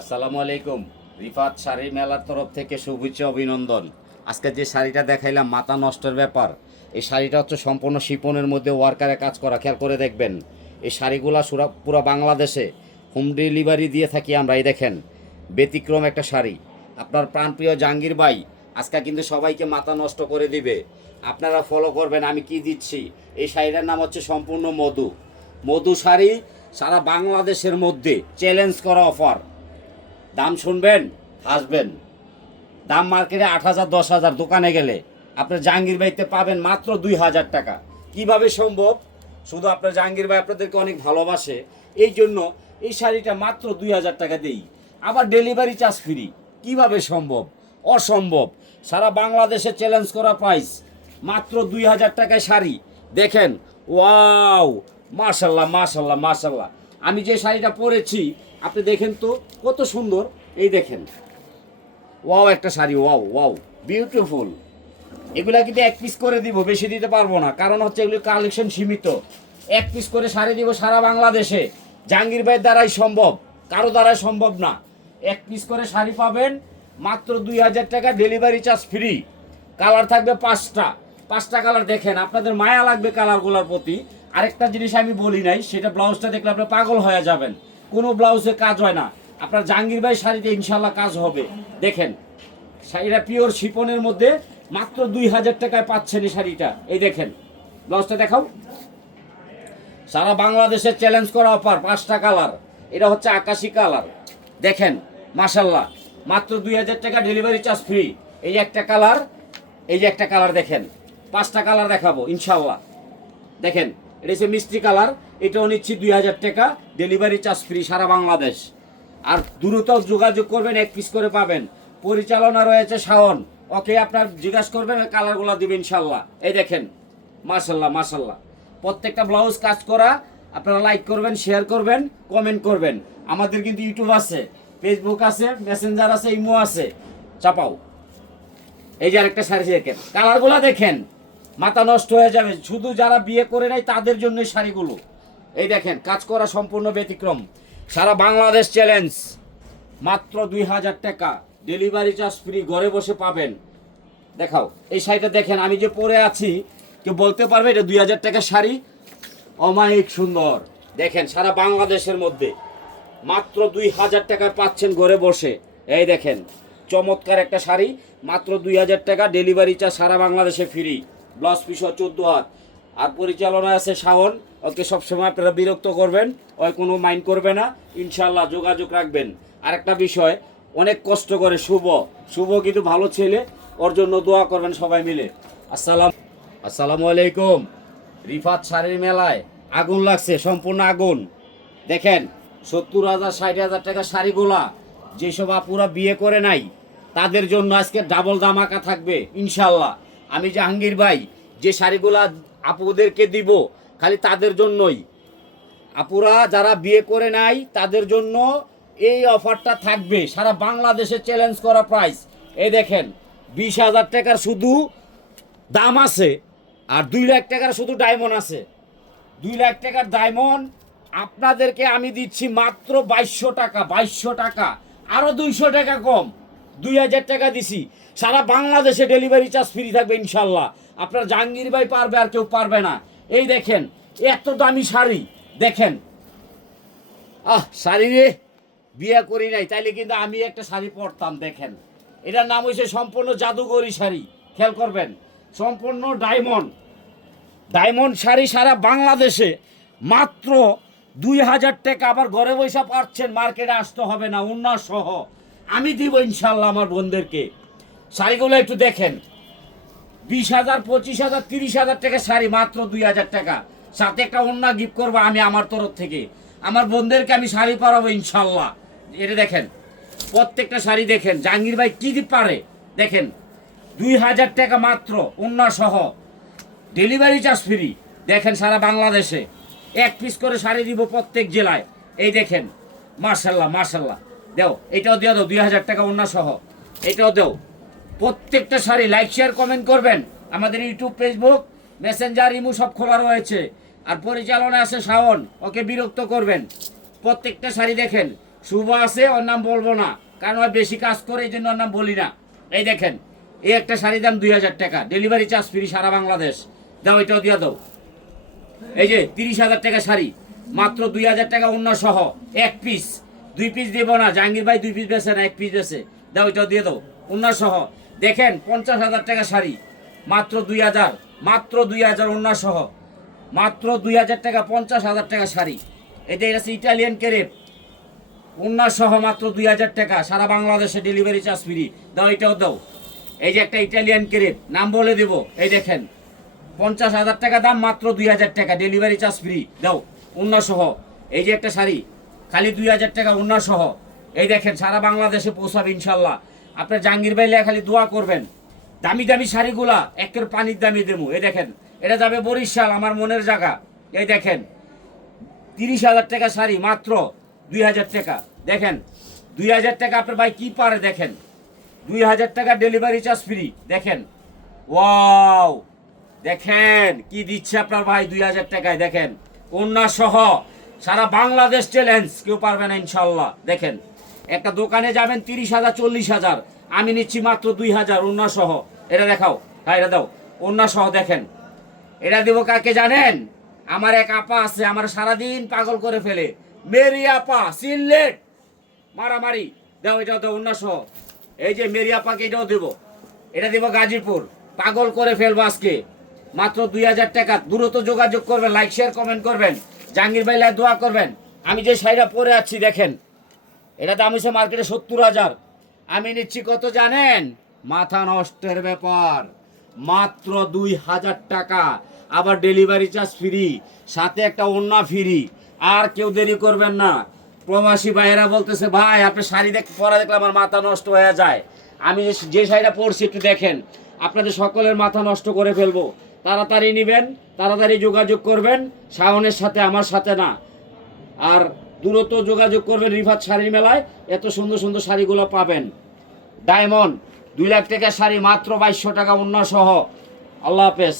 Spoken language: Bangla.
আসসালামু আলাইকুম। রিফাত শাড়ি মেলার তরফ থেকে শুভেচ্ছা অভিনন্দন। আজকে যে শাড়িটা দেখাইলাম মাথা নষ্টের ব্যাপার, এই শাড়িটা হচ্ছে সম্পূর্ণ শিপনের মধ্যে ওয়ার্কারে কাজ করা, খেয়াল করে দেখবেন। এই শাড়িগুলা পুরো বাংলাদেশে হোম ডেলিভারি দিয়ে থাকি আমরা। এই দেখেন, ব্যতিক্রম একটা শাড়ি। আপনার প্রাণপ্রিয় জাহাঙ্গীর ভাই আজকে কিন্তু সবাইকে মাথা নষ্ট করে দিবে। আপনারা ফলো করবেন আমি কি দিচ্ছি। এই শাড়িটার নাম হচ্ছে সম্পূর্ণ মধু। মধু শাড়ি সারা বাংলাদেশের মধ্যে চ্যালেঞ্জ করা অফার। দাম শুনবেন, হাসবেন। দাম মার্কেটে 8,000 10,000, দোকানে গেলে আপনার জাহাঙ্গীর ভাইতে পাবেন মাত্র 2,000 টাকা। কিভাবে সম্ভব? শুধু আপনার জাহাঙ্গীর ভাই আপনাদেরকে অনেক ভালোবাসে, এই জন্য এই শাড়িটা মাত্র 2,000 টাকা দেই, আবার ডেলিভারি চার্জ ফ্রি। কিভাবে সম্ভব? অসম্ভব। সারা বাংলাদেশে চ্যালেঞ্জ করা প্রাইস, মাত্র 2,000 টাকায় শাড়ি। দেখেন, ওয়াও, মাশাল্লাহ মাশাল্লাহ মাশাল্লাহ। আমি যে শাড়িটা পরেছি আপনি দেখেন তো কত সুন্দর। এই দেখেন, ওয়াও একটা শাড়ি, ওয়াও ওয়াও, বিউটিফুল। এগুলা কিন্তু এক পিস করে দিব, বেশি দিতে পারবো না, কারণ হচ্ছে এগুলি কালেকশন সীমিত। এক পিস করে শাড়ি দিব সারা বাংলাদেশে। জাহাঙ্গীর ভাইয়ের দ্বারাই সম্ভব, কারো দ্বারাই সম্ভব না। এক পিস করে শাড়ি পাবেন মাত্র 2,000 টাকা, ডেলিভারি চার্জ ফ্রি। কালার থাকবে 5টা কালার। দেখেন, আপনাদের মায়া লাগবে কালারগুলোর প্রতি। আরেকটা জিনিস আমি বলি নাই, সেটা ব্লাউজটা দেখলে আপনি পাগল হয়ে যাবেন। কোনো ব্লাউজে কাজ হয় না, আপনার জাহাঙ্গীর ভাই শাড়িতে ইনশাল্লাহ কাজ হবে। দেখেন, শাড়িটা পিওর শিপনের মধ্যে মাত্র 2,000 টাকায় পাচ্ছেন এই শাড়িটা। এই দেখেন, ব্লাউজটা দেখাও। সারা বাংলাদেশে চ্যালেঞ্জ করা অফার, 5টা কালার। এটা হচ্ছে আকাশি কালার। দেখেন, মাশাল্লাহ, মাত্র 2,000 টাকা, ডেলিভারি চার্জ ফ্রি। এই যে একটা কালার, এই যে একটা কালার। দেখেন, 5টা কালার দেখাবো ইনশাল্লাহ। দেখেন, এটা হচ্ছে মিষ্টি কালার, এটাও নিচ্ছি 2,000 টাকা, ডেলিভারি চার্জ ফ্রি সারা বাংলাদেশ। আর দ্রুত যোগাযোগ করবেন, এক পিস করে পাবেন। পরিচালনা রয়েছে শাওন, ওকে আপনার জিজ্ঞাসা করবেন, ওই কালারগুলো দিবেন ইনশাল্লাহ। এই দেখেন, মাশাল্লাহ মাশাল্লাহ। প্রত্যেকটা ব্লাউজ কাজ করা। আপনারা লাইক করবেন, শেয়ার করবেন, কমেন্ট করবেন। আমাদের কিন্তু ইউটিউব আছে, ফেসবুক আছে, মেসেঞ্জার আছে, ইমো আছে, চাপাও। এই যে আরেকটা শাড়ি দেখেন, কালারগুলো দেখেন, মাথা নষ্ট হয়ে যাবে। শুধু যারা বিয়ে করে নাই তাদের জন্য এই শাড়িগুলো। এই দেখেন, কাজ করা সম্পূর্ণ ব্যতিক্রম। সারা বাংলাদেশ চ্যালেঞ্জ, মাত্র 2,000 টাকা, ডেলিভারি চার্জ ফ্রি, ঘরে বসে পাবেন। দেখাও এই শাড়িটা। দেখেন, আমি যে পরে আছি, কেউ বলতে পারবে এটা 2,000 টাকার শাড়ি? অমায়িক সুন্দর। দেখেন, সারা বাংলাদেশের মধ্যে মাত্র 2,000 টাকায় পাচ্ছেন ঘরে বসে। এই দেখেন, চমৎকার একটা শাড়ি, মাত্র 2,000 টাকা, ডেলিভারি চার্জ সারা বাংলাদেশে ফ্রি। ব্লাউজ পিস 14 হাত। আর পরিচালনা আছে শাওন, ওকে সবসময় আপনারা বিরক্ত করবেন, ওই কোনো মাইন্ড করবে না, ইনশাল্লাহ যোগাযোগ রাখবেন। আরেকটা বিষয়, অনেক কষ্ট করে শুভ কিন্তু ভালো ছেলে, ওর জন্য দোয়া করবেন সবাই মিলে। আসসালামু আলাইকুম। রিফাত শাড়ির মেলায় আগুন লাগছে, সম্পূর্ণ আগুন। দেখেন, 70,000 60,000 টাকা শাড়িগুলা যেসব আপুরা বিয়ে করে নাই তাদের জন্য আজকে ডাবল ধামাকা থাকবে ইনশাল্লাহ। আমি জাহাঙ্গীর ভাই যে শাড়িগুলা আপুদেরকে দিব, খালি তাদের জন্যই। আপুরা যারা বিয়ে করে নাই তাদের জন্য এই অফারটা থাকবে। সারা বাংলাদেশে চ্যালেঞ্জ করা প্রাইস। এই দেখেন, 20,000 টাকার শুধু দাম আছে, আর 2,00,000 টাকার শুধু ডায়মন্ড আছে। 2,00,000 টাকার ডায়মন্ড আপনাদেরকে আমি দিচ্ছি মাত্র 2,200 টাকা। 2,200 টাকা, আরও 200 টাকা কম, 2,000 টাকা দিছি। সারা বাংলাদেশে ডেলিভারি চার্জ ফ্রি থাকবে ইনশাল্লাহ। আপনার জাহাঙ্গীর ভাই পারবে, আর কেউ পারবে না। এই দেখেন, এত দামি শাড়ি। দেখেন, শাড়ি রে, বিয়ে করি নাই তাইলে কিন্তু আমি একটা শাড়ি পরতাম। দেখেন, এটার নাম হয়েছে সম্পূর্ণ জাদুঘরি শাড়ি। খেয়াল করবেন, সম্পূর্ণ ডায়মন্ড শাড়ি সারা বাংলাদেশে মাত্র 2,000 টাকা। আবার ঘরে বসে পাচ্ছেন, মার্কেটে আসতে হবে না, ওড়না সহ আমি দিব ইনশাল্লাহ আমার বোনদেরকে। শাড়িগুলো একটু দেখেন, 20,000 25,000 30,000 টাকা শাড়ি, মাত্র 2,000 টাকা। সাথে একটা ওড়না গিফট করবো আমি আমার তরফ থেকে। আমার বোনদেরকে আমি শাড়ি পরাবো ইনশাল্লাহ। এটা দেখেন, প্রত্যেকটা শাড়ি দেখেন, জাহাঙ্গীর ভাই কি পারে। দেখেন, 2,000 টাকা মাত্র, ওড়না সহ, ডেলিভারি চার্জ ফ্রি। দেখেন, সারা বাংলাদেশে এক পিস করে শাড়ি দিব প্রত্যেক জেলায়। এই দেখেন, মার্শাল্লাহ মার্শাল্লাহ। দেও, এটাও দিয়ে দাও 2,000 টাকা ওড়না সহ, এটাও দেও। প্রত্যেকটা শাড়ি লাইক শেয়ার কমেন্ট করবেন। আমাদের ইউটিউব ফেসবুক মেসেঞ্জার ইমো সব খোলা রয়েছে। আর পরিচালনা আছে শাওন, ওকে বিরক্ত করবেন। প্রত্যেকটা শাড়ি দেখেন, শুভ আছে, ওর নাম বলবো না, কারণ ওই বেশি কাজ করে, এই জন্য ওর নাম বলি না। এই দেখেন, এই একটা শাড়ির দাম 2000 টাকা, ডেলিভারি চার্জ ফ্রি সারা বাংলাদেশ। দাও, এটাও দিয়া দাও। এই যে 30,000 টাকা শাড়ি, মাত্র 2000 টাকা ওড়না সহ, এক পিস, 2 পিস দেবো না, জাহাঙ্গীর ভাই 2 পিস বেছে না, 1 পিস বেছে। দাও, এটাও দিয়ে দাও, ওড়না সহ। দেখেন 50,000 টাকা শাড়ি, মাত্র 2000, মাত্র 2000 ওড়না সহ, মাত্র 2000 টাকা, 50,000 টাকা শাড়ি। এটা আছে ইটালিয়ান ক্রেপ, ওড়না সহ মাত্র 2000 টাকা, সারা বাংলাদেশে ডেলিভারি চার্জ ফ্রি। দাও, এটাও দাও। এই যে একটা ইটালিয়ান ক্রেপ, নাম বলে দেব, এই দেখেন 50,000 টাকা দাম, মাত্র 2000 টাকা, ডেলিভারি চার্জ ফ্রি। দাও, ওড়না সহ। এই যে একটা শাড়ি, খালি 2000 টাকা, ওড়না সহ। এই দেখেন সারা বাংলাদেশে পৌঁছাবে ইনশাল্লাহ। আপনার জাহাঙ্গীর ভাই খালি দোয়া করবেন। দামি দামি শাড়িগুলা একের পানির দামি দেবো। এই দেখেন, এটা যাবে বরিশাল, আমার মনের জায়গা। এই দেখেন 30,000 টাকা শাড়ি, মাত্র 2000 টাকা। দেখেন 2000 টাকা আপনার ভাই কি পারে, দেখেন 2000 টাকা ডেলিভারি চার্জ ফ্রি। দেখেন, ওয়াও, দেখেন কি দিচ্ছে আপনার ভাই 2000 টাকায়। দেখেন ওড়না সহ, সারা বাংলাদেশ চ্যালেঞ্জ, কেউ পারবে না ইনশাল্লাহ। দেখেন একটা দোকানে যাবেন 30,000 40,000, আমি নিচ্ছি মাত্র 2000 ওড়না সহ। এটা দেখাও, হ্যাঁ এটা দাও, ওড়না সহ। দেখেন এটা দেবো কাকে জানেন? আমার এক আপা আছে, আমার সারাদিন পাগল করে ফেলে, মেরি আপা, সিলেট মারামারি। দাও, এটাও দাও, ওড়না সহ। এই যে মেরি আপাকে এটাও দেবো, এটা দেবো গাজীপুর, পাগল করে ফেলবো আজকে, মাত্র 2000 টাকা। দ্রুত যোগাযোগ করবেন, লাইক শেয়ার কমেন্ট করবেন, জাহাঙ্গীর ভাই দোয়া করবেন। আমি যে শাড়িটা পরে আছি দেখেন, এটা দাম হচ্ছে মার্কেটে 70,000, আমি নিচ্ছি কত জানেন? মাথা নষ্টের ব্যাপার, মাত্র 2000 টাকা, আবার ডেলিভারি চার্জ ফ্রি, সাথে একটা ওড়না ফ্রি। আর কেউ দেরি করবেন না। প্রবাসী ভাইয়েরা বলতেছে ভাই আপনি শাড়ি পরা দেখলে আমার মাথা নষ্ট হয়ে যায়। আমি যে শাড়িটা পরছি একটু দেখেন, আপনাদের সকলের মাথা নষ্ট করে ফেলবো। তাড়াতাড়ি নেবেন, তাড়াতাড়ি যোগাযোগ করবেন, শাওনের সাথে, আমার সাথে না। আর দ্রুত যোগাযোগ করবেন রিফাত শাড়ির মেলায়, এত সুন্দর সুন্দর শাড়িগুলো পাবেন। ডায়মন্ড 2 লাখ টাকার শাড়ি, মাত্র 2200 টাকা ওড়না সহ। আল্লাহ হাফেজ।